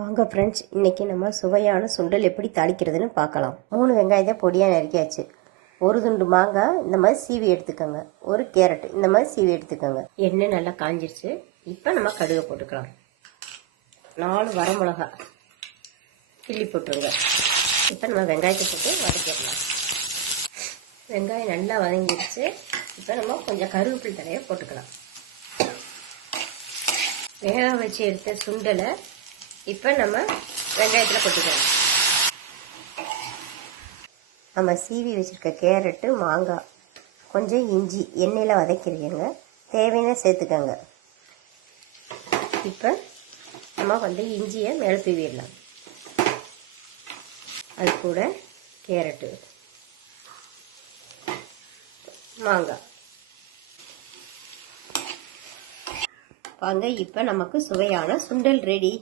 வாங்க ஃப்ரெண்ட்ஸ், இன்றைக்கி நம்ம சுவையான சுண்டல் எப்படி தாளிக்கிறதுன்னு பார்க்கலாம். 3 வெங்காயத்தை பொடியாக நறுக்கியாச்சு. ஒரு துண்டு மாங்காய் இந்த மாதிரி சீவி எடுத்துக்கோங்க. ஒரு கேரட் இந்த மாதிரி சீவி எடுத்துக்கோங்க. எண்ணெய் நல்லா காஞ்சிருச்சு. இப்போ நம்ம கடுகை போட்டுக்கலாம். 4 வரமிளகா கிள்ளி போட்டுருங்க. இப்போ நம்ம வெங்காயத்தை போட்டு வதக்கிடலாம். வெங்காயம் நல்லா வதங்கிடுச்சு. இப்போ நம்ம கொஞ்சம் கருவேப்பிலை தழையை போட்டுக்கலாம். வேக வச்சு எடுத்த சுண்டலை இப்போ நம்ம வெங்காயத்தில் கொட்டிக்கலாம். நம்ம சீவி வச்சுருக்க கேரட்டு, மாங்காய், கொஞ்சம் இஞ்சி எண்ணெயில் வதக்கிடுங்க. தேவையான சேர்த்துக்கோங்க. இப்போ நம்ம இஞ்சியை மேலே தூவிடலாம். அது கூட கேரட்டு, மாங்காய் வாங்க. இப்போ நமக்கு சுவையான சுண்டல் ரெடி.